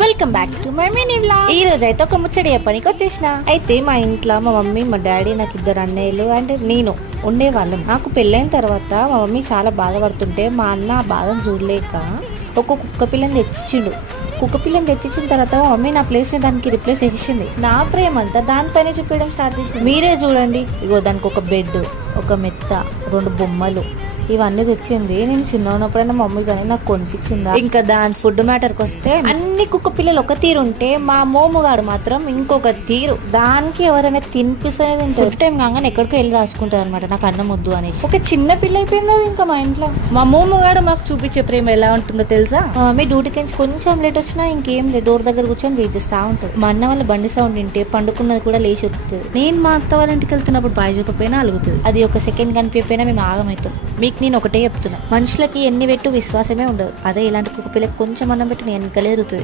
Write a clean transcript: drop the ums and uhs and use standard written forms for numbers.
Welcome back to my mini vlog. ఈ రోజు అయితే ఒక ముచ్చడి పనికి వచ్చేసిన. అయితే మా ఇంట్లో మా మమ్మీ మా డాడీ నాకు ఇద్దరు అన్నయ్యలు అండ్ నేను ఉండేవాళ్ళం. నాకు పెళ్ళైన తర్వాత మా మమ్మీ చాలా బాధపడుతుంటే మా అన్న ఆ బాధను చూడలేక ఒక కుక్క పిల్లని తెచ్చిచ్చిండు. కుక్క పిల్లని తెచ్చిచ్చిన తర్వాత మా మమ్మీ నా ప్లేస్ ని దానికి రిప్లేస్ చేసింది. నా ప్రేమ అంతా దానిపైన చూపించడం స్టార్ట్ చేసింది. మీరే చూడండి, ఇగో దానికి ఒక బెడ్, ఒక మెత్త, 2 బొమ్మలు ఇవన్నీ తెచ్చింది. నేను చిన్న ఉన్నప్పుడైనా మమ్మీ కానీ నాకు కొనిపించిందా. ఇంకా దాని ఫుడ్ మ్యాటర్కి వస్తే అన్ని కుక్క పిల్లలు ఒక తీరు ఉంటే మా మోముగాడు మాత్రం ఇంకొక తీరు. దానికి ఎవరైనా తినిపిస్తేనే తింటారు. ఫుడ్ టైం కాగానే ఎక్కడికో వెళ్ళి దాచుకుంటది అనమాట నాకు అన్నం వద్దు అనేసి. ఒక చిన్న పిల్ల అయిపోయింది ఇంకా మా ఇంట్లో. మా మోముగాడు మాకు చూపించే ప్రేమ ఎలా ఉంటుందో తెలుసా. మా మమ్మీ డ్యూటీకి నుంచి కొంచెం లేట్ వచ్చినా ఇంకేం లేదు, డోర్ దగ్గర కూర్చొని వెయిట్ చేస్తా ఉంటుంది. మా అన్న వాళ్ళ బండి సౌండ్ వింటే పండుకున్నది కూడా లేచి వస్తుంది. నేను మా అత్త వాళ్ళ ఇంటికి వెళ్తున్నప్పుడు బాయ్ చెప్పకపోయినా అలుగుతుంది. అది ఒక సెకండ్ కనిపించకపోయినా మేము ఆగమవుతాం. మీకు నేను ఒకటే చెప్తున్నా, మనుషులకి ఎన్ని పెట్టు విశ్వాసమే ఉండదు. అదే ఇలాంటి కుక్క పిల్లకి కొంచెం అన్నం పెట్టి నేను వెనకలే ఎరుగుతుంది.